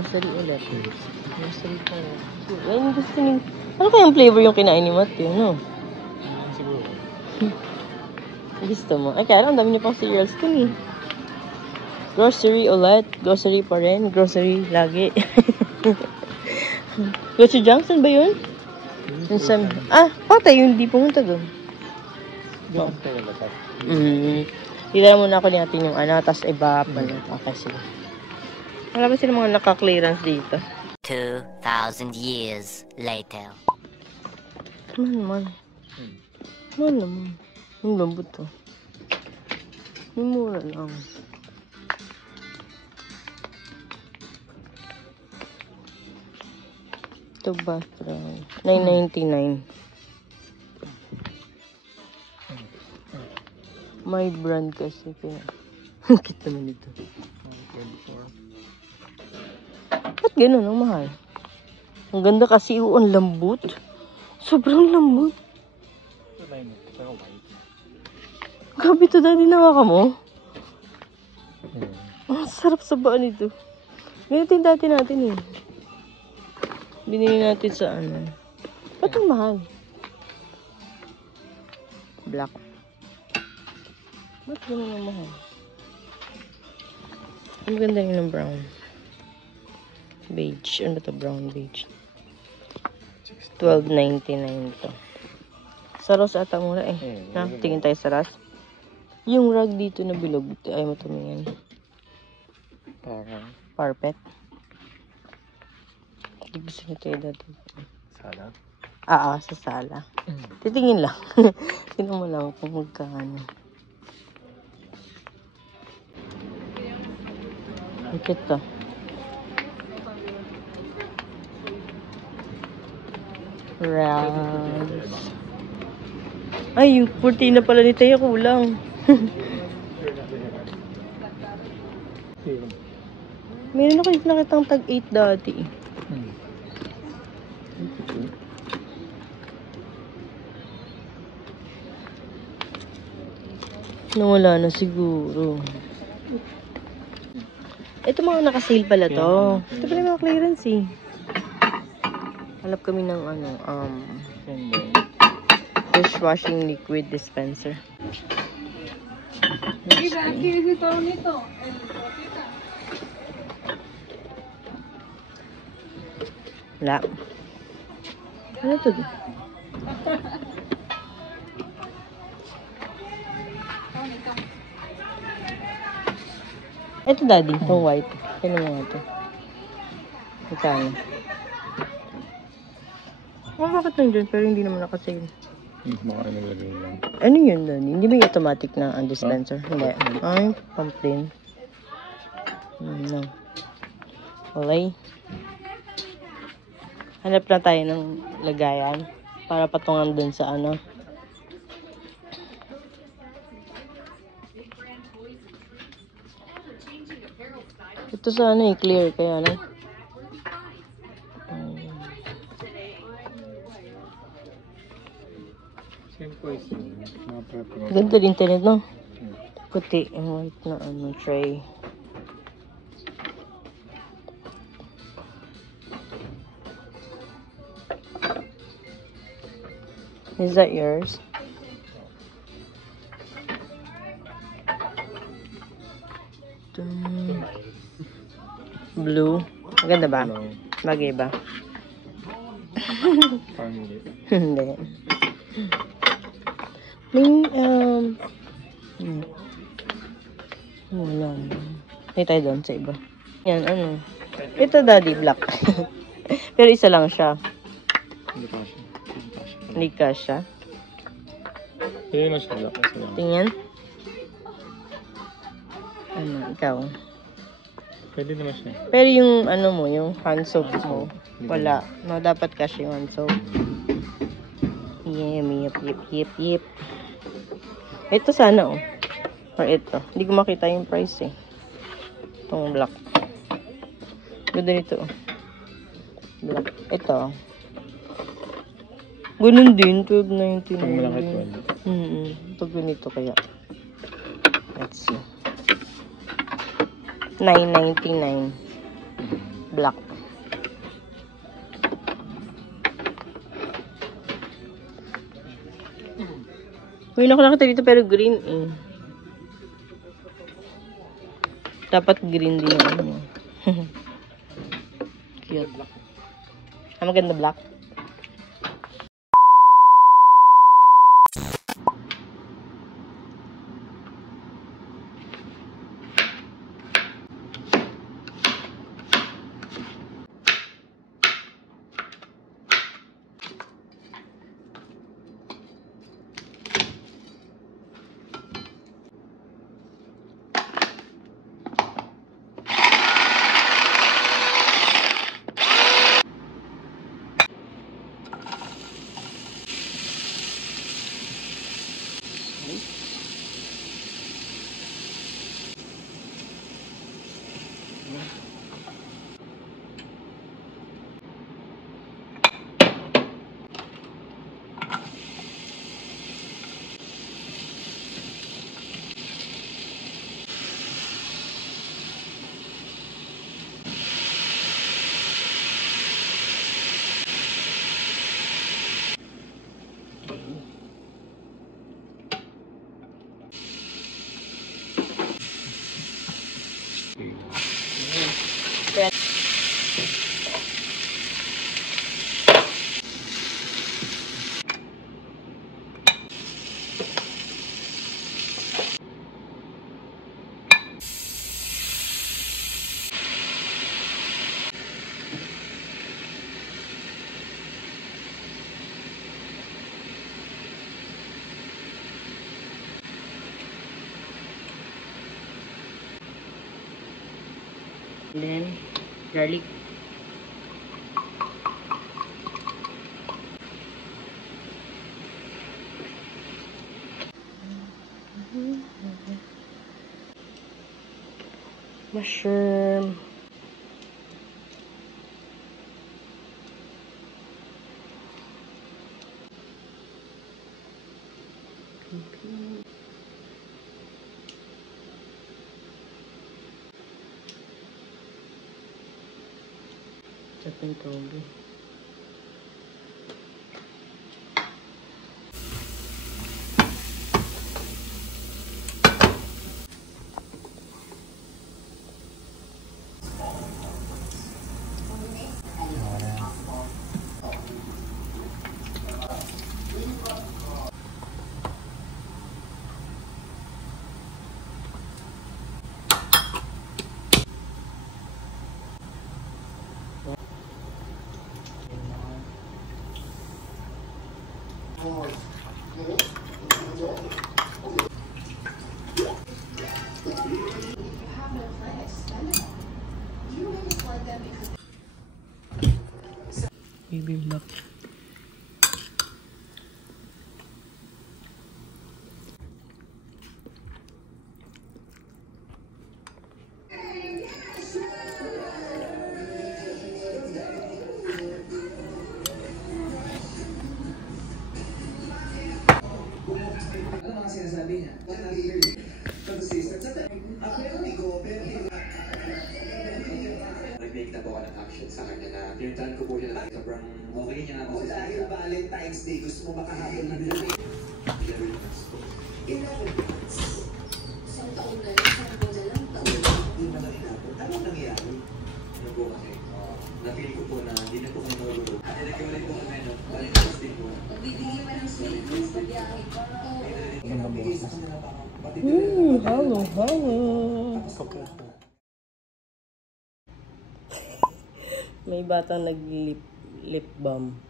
Grocery ulit. Grocery pa rin. Ayun, gusto niyo. Ano kayang flavor yung kinain ni Matthew, no? Siguro. Gusto mo? Ay, kaya lang, dami niyo pang cereals dun eh. Grocery ulit. Grocery pa rin. Grocery lagi. Grocery Junction ba yun? Patay yung di pumunta dun. Tira muna ako natin yung tapos iba pa na. Okay, sige. Wala ba sila mga naka-clearance dito? 2,000 years later. Man. Yung lambot to. Yung mura lang. Ito ba? $9.99. May brand kasi. Kita naman ito. Ba't ganun ang mahal? Ang ganda kasi ang lambot. Sobrang lambot. Grabe ito dati nawa ka mo. Ang sarap sa baan ito. Ganito yung dati natin eh. Binili natin sa ano. Ba't ang mahal? Black. Ba't ganun ang mahal? Ang ganda yun ng brown. Beige. Ano to? Brown beige. $12.99 to. Sa Ross ata mura eh. Tingin tayo sa Ross. Yung rug dito na bilog. Ay mo tumingin. Carpet. Hindi gusto nyo tayo dati. Sala? Sa sala. Titingin lang. Tingnan mo lang kung magkano. Ito. Rouse. Ay, yung 14 na pala ni Taya kulang. Meron ako yung nakitang tag 8 dati. Nawala na siguro. Ito mga naka-sale pala to. Ito pala mga clearance eh. Hanap kami ng dishwashing liquid dispenser. Wala. Ano to? Ito daddy, itong white. Ano mo nga ito? Magkano? Bakit nandiyan? Pero hindi naman nakasale. Ano yun daddy? Hindi ba yung automatic na dispenser? Hindi. Ay, pump din. No. Okay. Hanap na tayo ng lagayan para patungan dun sa ano. Ito sa ano clear kaya no? Ganda din internet no? Puti yung white na tray. Is that yours? Blue. Maganda ba? Bagay ba? Hindi. Wala. May tayo doon sa iba. Yan, ano? Ito daddy, black. Pero isa lang siya. Hindi ka siya. Tingnan. Ano, ikaw? Pwede naman siya. Pero yung ano mo, yung hand soap mo, wala. No, dapat kasi yung hand soap. Yep. Ito sana or ito. Hindi ko makita yung price eh. Itong black. Ganda nito black. Ito. Ganun din. $12.99. Pag malaki 12. Pag ganito kaya. Let's see. $9.99. Black. Uy, nakakita dito pero green eh. Dapat green din yung ano. Cute. Maganda black. And then garlic. Mushroom. Chapin toge. Bibimbap. Sinasabi niya, nag-make na po ka ng action sa kanya na tinitran ko po siya na sobrang okay niya ako sa dahil Valentine's Day, gusto mo makahabol na nila. 11 months. Isang taon na lang, isang taon na lang, taon na lang. Hindi na inabot. Ano nangyayari? Ano po kasi, na-feel ko po na hindi na po kayo nalulog. At nagkawalay po kami, Valentine's Day po. Magbibigay man ng sweetness sa biyahe para Halo, halo. May batang nag-lip balm.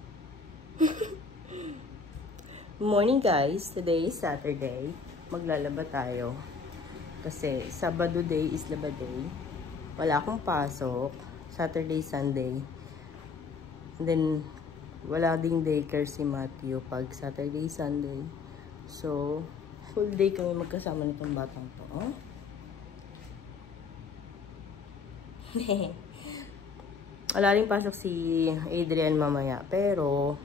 Morning guys, today is Saturday. Maglalaba tayo. Kasi Sabado day is laba day. Wala akong pasok. Saturday, Sunday. And then, wala ding daycare si Matthew pag Saturday, Sunday. So, full day kami magkasama nitong batang to. Oh? Wala rin pasok si Adrian mamaya. Pero,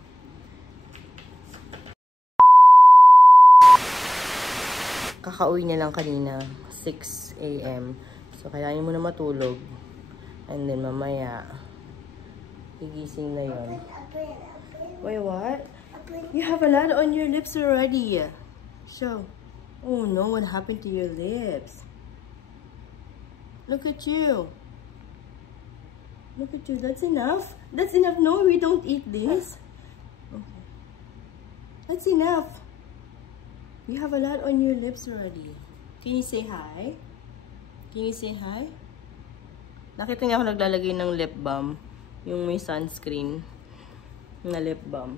kakauwi niya lang kanina, 6 AM. So, kailangan mo na matulog. And then mamaya, gigising na yun. Wait, what? You have a lot on your lips already. So, oh no, what happened to your lips? Look at you. Look at you. That's enough. That's enough. No, we don't eat this. Okay. That's enough. You have a lot on your lips already. Can you say hi? Can you say hi? Nakita niya ako naglalagay ng lip balm. Yung may sunscreen na lip balm.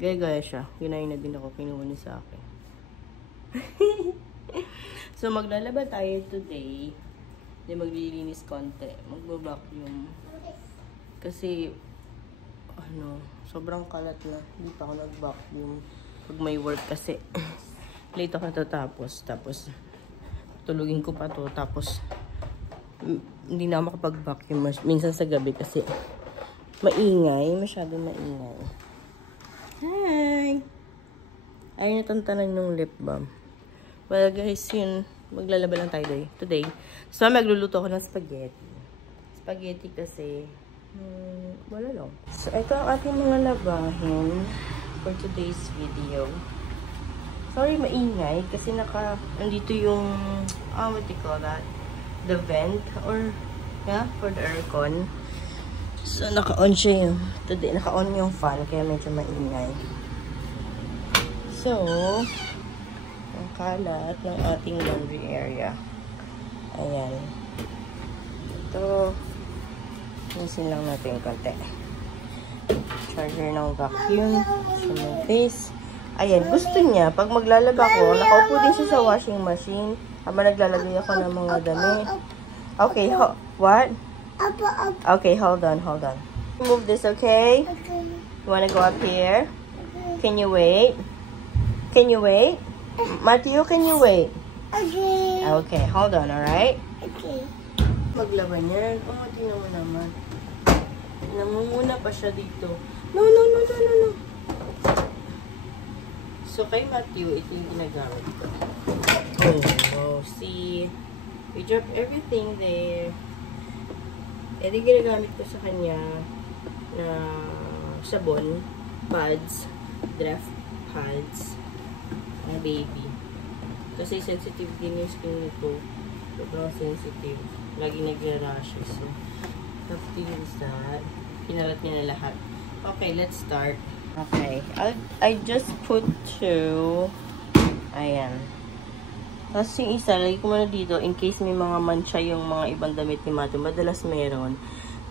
Gaya-gaya siya. Ginayin na din ako. Kinuha niya sa akin. So, maglalaba tayo today. Hindi maglilinis konti. Magbo-vacuum. Kasi, sobrang kalat na. Hindi pa ako nag-vacuum. Pag may work kasi, late ako natatapos. Tapos, tulugin ko pa to. Tapos, hindi na ako makapag-vacuum. Minsan sa gabi kasi, maingay. Masyadong maingay. Hi! Ayaw na tantanan yung lip balm. Well, guys, yun. Maglalaba lang tayo today. So, magluluto ako ng spaghetti. Spaghetti kasi, wala lang. So, ito ang ating mga labahin for today's video. Sorry, maingay. Kasi nandito yung, what do you call that? The vent or, yeah, for the aircon. So, naka-on siya yung, today, naka-on yung fan. Kaya medyo maingay. So, ang kalat ng ating laundry area. Ayan. Ito, usin lang natin konti. Charger ng vacuum. Sa face. Ayan, gusto niya. Pag maglalaba ko, nakaupo din siya sa washing machine. Habang naglalagay ako ng mga damit. Okay, what? Okay, hold on. Move this, okay? You wanna go up here? Can you wait? Can you wait? Matthew, can you wait? Okay. Okay, hold on, alright? Okay. Maglaban yan. Oh, tingnan mo naman. Namumuna pa siya dito. No. So, kay Matthew, ito yung ginagamit ko. Oh, see? We drop everything there. Ito yung ginagamit ko sa kanya na sabon, pads, draft pads, na baby. Kasi sensitive din yung skin nito. Sobrang sensitive. Lagi nagra-rashes. So, have to use that. Kinalat niya na lahat. Okay, let's start. Okay. I just put 2. Ayan. Tapos yung isa, lagi ko muna dito in case may mga mancha yung mga ibang damit ni Matthew. Madalas meron.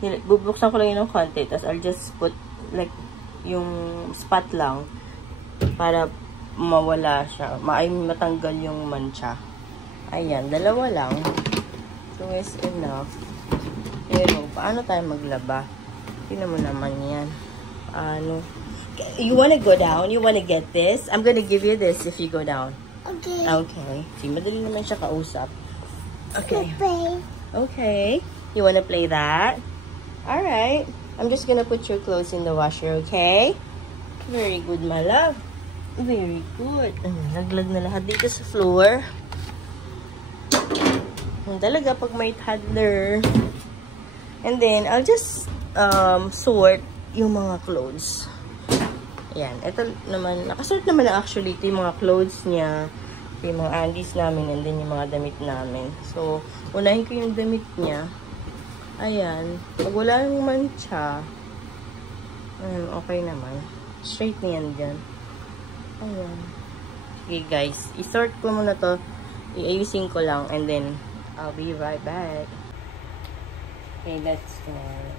Bubuksan ko lang yun ng konti. Tapos I'll just put like yung spot lang para mawala siya. Matanggal yung mancha. Ayan, 2 lang. 2 is enough. Pero, paano tayo maglaba? Tingnan mo naman yan. You wanna go down? You wanna get this? I'm gonna give you this if you go down. Okay. Okay. See, madali naman siya kausap. Okay. Play. Okay. You wanna play that? Alright. I'm just gonna put your clothes in the washer, okay? Very good, my love. Very good. Naglag na lahat dito sa floor. Talaga pag may toddler. And then, I'll just sort yung mga clothes. Ayan. Ito naman, nakasort naman na actually. Ito yung mga clothes niya. Ito yung mga undies namin. And then yung mga damit namin. So, unahin ko yung damit niya. Ayan. Pag wala yung mancha, okay naman. Straight na yan dyan. Ayan. Okay guys, isort ko muna to. Iayusin ko lang and then I'll be right back. Okay, let's start.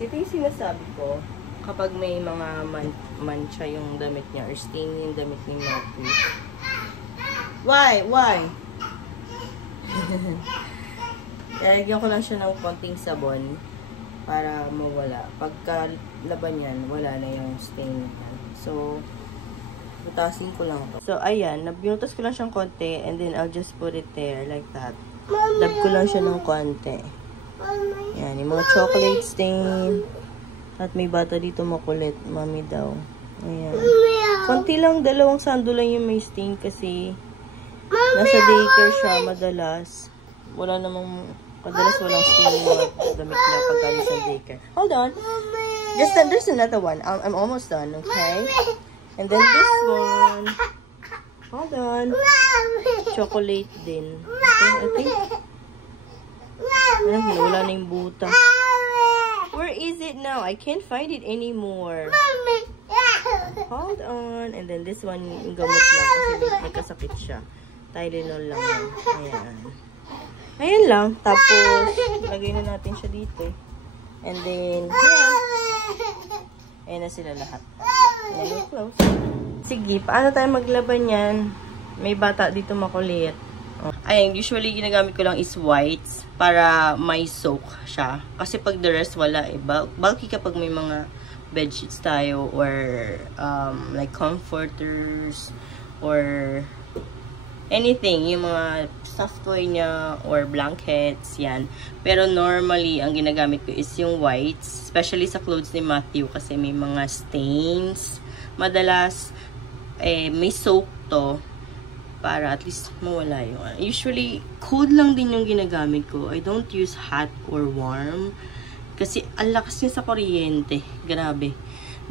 Ito yung sinasabi ko, kapag may mga mancha yung damit niya or stain yung damit ni Matthew. Why? Lalagyan ko lang siya ng konting sabon para mawala. Pagka laban yan, wala na yung stain niya. So, butasin ko lang to. So, ayan. Binutas ko lang siyang konti and then I'll just put it there like that. Dab ko lang siya ng konti. Yan, yung mga chocolate stain. At may bata dito makulit. Mami daw. Ayan. Konti lang, 2 sando lang yung may stain kasi nasa daycare siya madalas. Wala namang, madalas walang stain yung mga damit niya pag galing sa daycare. Hold on. There's another one. I'm almost done, okay? And then this one. Hold on. Chocolate din. Okay, I think. Wala na yung buta. Where is it now? I can't find it anymore. Hold on. And then this one, yung gamot lang kasi may kasakit siya. Tylenol lang yan. Ayan. Ayan lang. Tapos, lagay na natin siya dito. And then, ayan na sila lahat. Ayan, close. Sige, paano tayo maglaban yan? May bata dito makulit. Ayan, usually ginagamit ko lang is whites para may soak siya. Kasi pag the rest wala eh. Bulky kapag may mga bedsheets tayo or like comforters or anything, yung mga soft toy niya or blankets, yan. Pero normally, ang ginagamit ko is yung whites, especially sa clothes ni Matthew kasi may mga stains. Madalas, may soak to para at least mawala yung. Usually, cold lang din yung ginagamit ko. I don't use hot or warm kasi ang lakas niya sa kuryente. Grabe.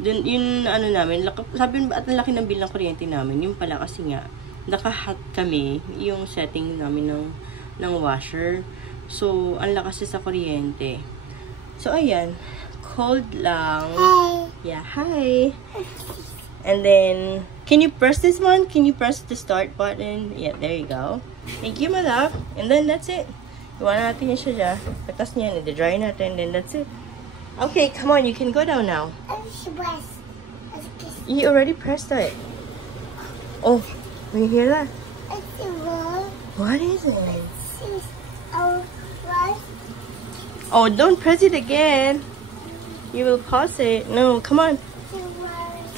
Dun, yun, ano namin, sabi ba, at ang laki ng bill ng kuryente namin, yung pala kasi nga, naka-hot kami, yung setting namin ng washer. So, ang lakas sa kuryente. So, ayan. Cold lang. Hi. Yeah, hi. And then, can you press this one? Can you press the start button? Yeah, there you go. Thank you, my love. And then, that's it. Iwan natin yan siya dyan. Pagkas niyan, i-dry natin, then that's it. Okay, come on. You can go down now. You already pressed it. Oh. Can you hear that? What is it? Oh, don't press it again. You will pause it. No, come on.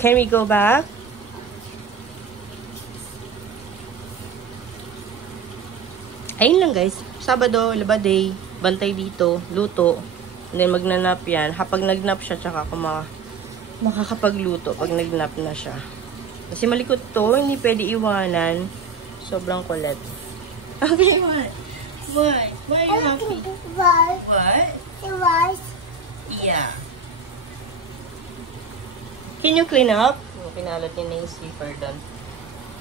Can we go back? Ayun lang guys. Sabado, laba day, bantay dito, luto. And then magnanap yan. Kapag nagnap siya, tsaka ako makakapagluto pag nagnap na siya. Kasi malikot to, hindi pwede iwanan. Sobrang kulit. Okay, what? What? Why are you happy? What? Yeah. Can you clean up? Pinalat niya na yung sleeper doon.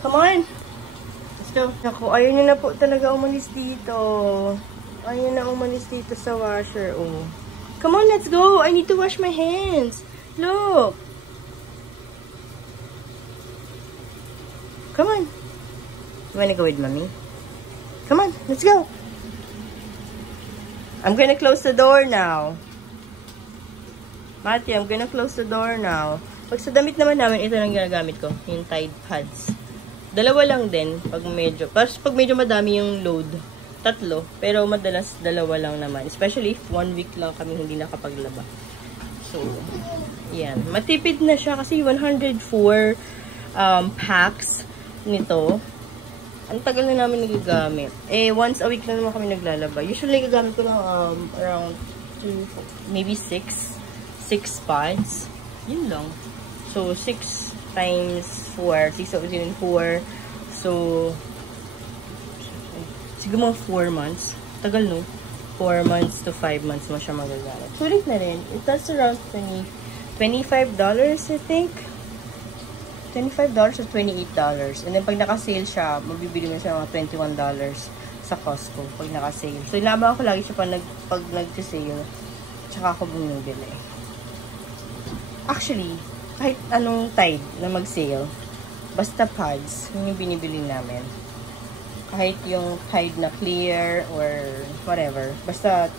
Come on! Let's go. Naku, ayaw niya na po talaga umalis dito. Ayaw na umalis dito sa washer. Oh. Come on, let's go! I need to wash my hands. Look! Come on. You wanna go with mommy? Come on, let's go. I'm gonna close the door now. Matthew, I'm gonna close the door now. Pag sa damit naman namin, ito lang ginagamit ko. Yung Tide pads. 2 lang din. Pag medyo madami yung load. 3. Pero madalas 2 lang naman. Especially if 1 week lang kami hindi nakapaglaba. So, yan. Matipid na siya kasi 104 packs nito. Ang tagal na namin nagagamit. Once a week lang naman kami naglalaba. Usually, nagagamit ko lang around 2, maybe 6 pods. Yun lang. So, 6 times 4. 6 of 4. So, siguro mga 4 months. Tagal, no? 4 months to 5 months mo siya magagamit. Sulit na rin. It costs around $25, I think. $25 or $28. And then, pag naka-sale siya, mabibili mo siya mga $21 sa Costco pag naka-sale. So, ilaban ko lagi siya pag nag-sale. Tsaka ako bumibili. Actually, kahit anong Tide na mag-sale, basta pads, yung binibili namin. Kahit yung Tide na clear or whatever, basta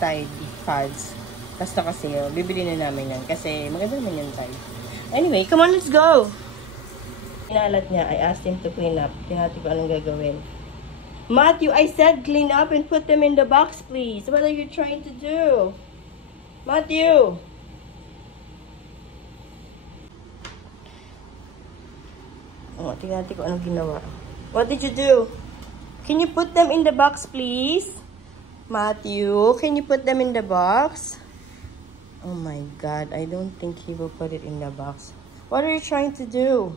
Tide pads, basta ka-sale, bibili na namin yan. Kasi maganda naman yung Tide. Anyway, come on, let's go! Inalat niya, I asked him to clean up. Tinati ko anong gagawin. Matthew, I said clean up and put them in the box, please. What are you trying to do? Matthew! Oh, tingnan natin kung anong ginawa. What did you do? Can you put them in the box, please? Matthew, can you put them in the box? Oh my God, I don't think he will put it in the box. What are you trying to do?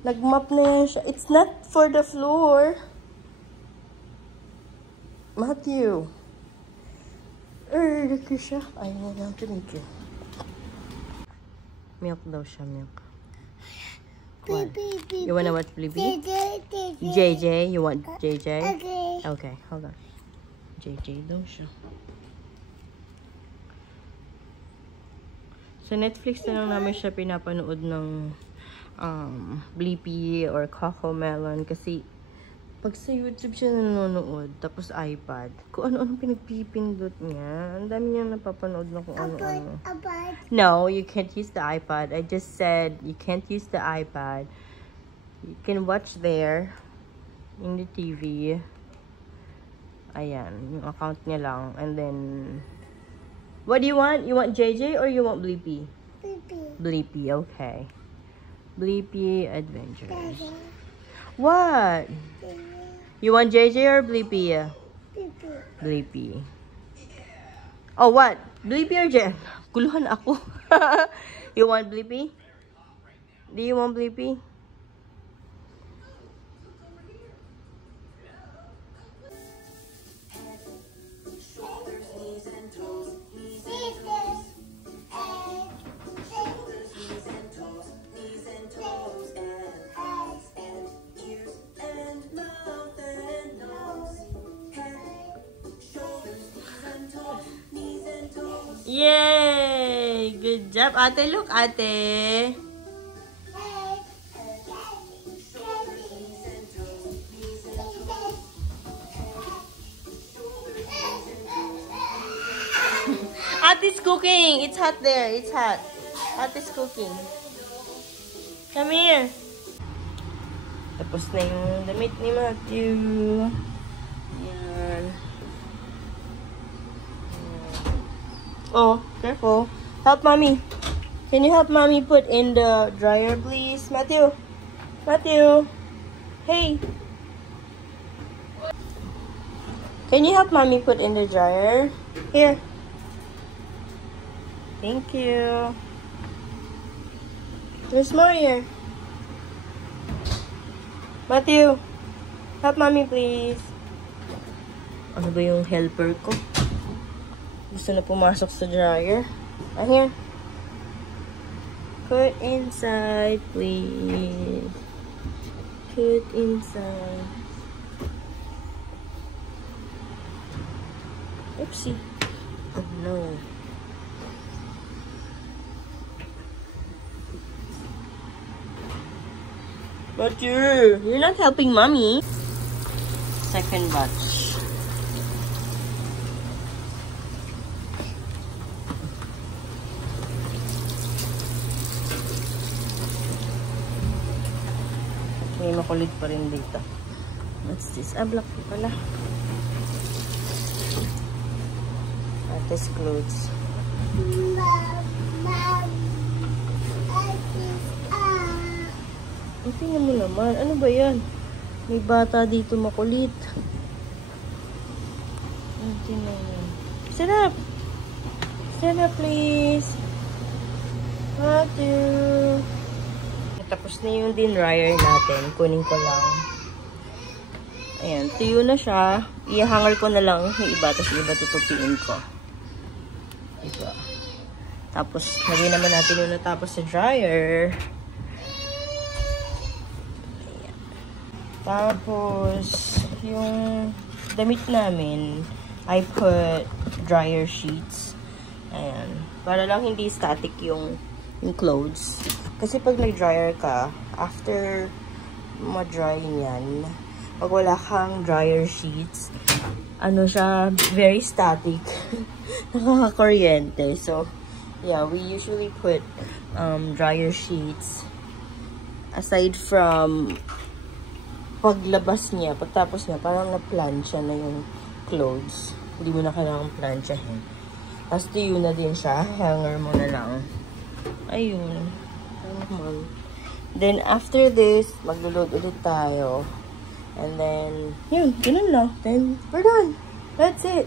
Nagmap na yan siya. It's not for the floor. Matthew. Look siya. I want to meet you. Milk daw siya, milk. What? You wanna what, Blippi? JJ. You want JJ? Okay. Okay, hold on. JJ daw siya. Sa Netflix na lang namin siya pinapanood ng Blippi or Cocomelon kasi pag sa YouTube siya nanonood, tapos iPad, kung ano-ano pinagpipindot niya. Ang dami niya napapanood na kung ano-ano. No, you can't use the iPad. I just said you can't use the iPad. You can watch there in the TV. Ayan, yung account niya lang. And then, what do you want? You want JJ or you want Blippi? Blippi, okay. Blippi Adventures. What? You want JJ or Blippi? Blippi. Oh, what? Blippi or JJ? Guluhan ako. You want Blippi? Do you want Blippi? Yay! Good job, ate. Look, ate. Ate's cooking. It's hot there. It's hot. Ate's cooking. Come here. Tapos na yung damit ni Matthew. Yan. Oh, careful. Help mommy. Can you help mommy put in the dryer, please? Matthew. Matthew. Hey. Can you help mommy put in the dryer? Here. Thank you. There's more here. Matthew. Help mommy, please. Ano ba yung helper ko? Gusto na pumasok sa dryer. Ah, here. Put inside, please. Put inside. Oopsie. Oh, no. But you're not helping mommy. Second batch. May makulit pa rin dito. What's this? Ah, black po pala. Ate's clothes. Tingnan mo naman. Ano ba yan? May bata dito makulit. Tingnan mo. Stand up! Stand up, please! Matthew! Tapos na yung din dryer natin. Kunin ko lang. Ayan. Tuyo na siya. I-hanger ko na lang yung iba. Tapos yung iba tutupiin ko. Ito. Tapos, lagyan naman natin yung natapos sa dryer. Ayan. Tapos, yung damit namin, I put dryer sheets. Ayan. Para lang hindi static yung clothes. Kasi pag nag-dryer ka, after ma-dry niyan, pag wala kang dryer sheets, ano siya, very static. Nakaka-kuryente. So, yeah, we usually put dryer sheets aside from paglabas niya, pagtapos niya, parang na-plancha na yung clothes. Hindi mo na kailangan planchahin. Tapos tuyo na din siya. Hanger mo na lang. Ayun. Normal. Then, after this, maglulod ulit tayo. And then, yun, ganun lang. Then, we're done. That's it.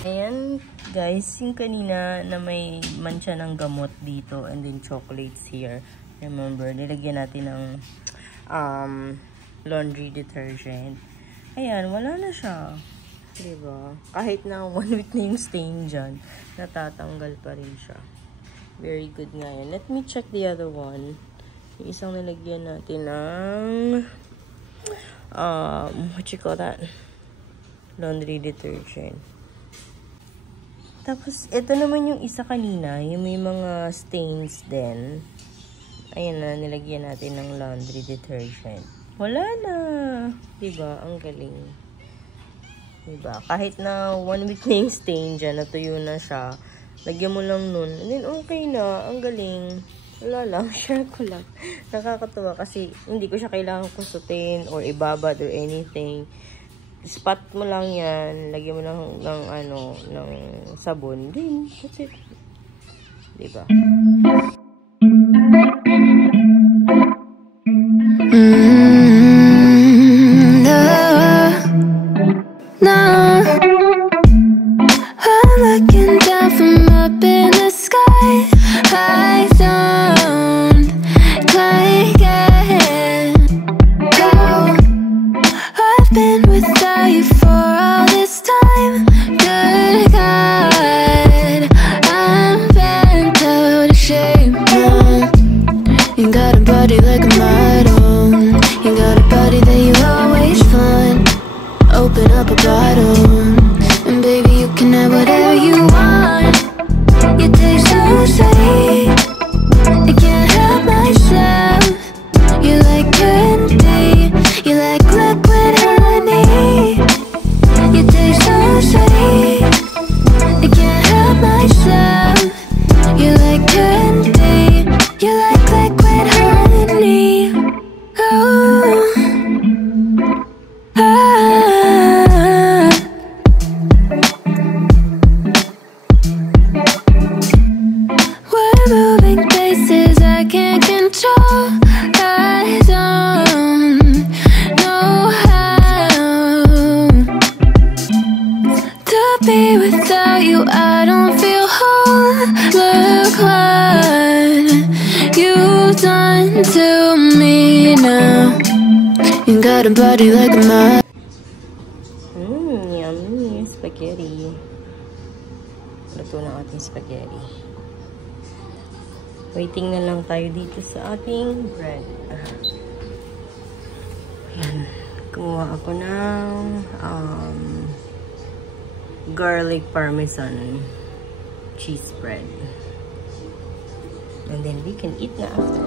Ayan, guys, yung kanina na may mancha ng gamot dito and then chocolates here. Remember, nilagyan natin ng laundry detergent. Ayan, wala na siya. Diba? Kahit na 1 week na yung stain dyan, natatanggal pa rin siya. Very good nga yan. Let me check the other one. Yung isang nilagyan natin ng what you call that? Laundry detergent. Tapos, ito naman yung isa kanina, yung may mga stains din. Ayan na, nilagyan natin ng laundry detergent. Wala na. Diba? Ang galing. Diba? Kahit na 1 week na yung stain dyan, natuyo na siya, lagyan mo lang nun. And then, okay na. Ang galing. Wala lang. Share ko lang. Nakakatuwa kasi hindi ko siya kailangan kusutin or ibabad or anything. Spot mo lang yan, lagyan mo lang ng sabon, din, that's it. Diba? No, I'm looking down from up in the sky. I don't like it. Oh, I've been without you for all this time. Good God, I'm bent out of shape now. You got a body like a model. You got a body that you always find. Open up a bottle, and baby you can have whatever you want. You taste so sweet, I can't help myself. You like candy, you like liquid honey. You taste so sweet, I can't help myself. You like candy, you like liquid honey. Oh, we're moving places I can't control. I don't know how to be without you. I don't feel whole. Look what you've done to me now. You got a body like a model. Yummy spaghetti. Luto ng ating spaghetti. Waiting na lang tayo dito sa ating bread. Ayan. Kumuha ako ng garlic parmesan cheese bread. And then we can eat na after.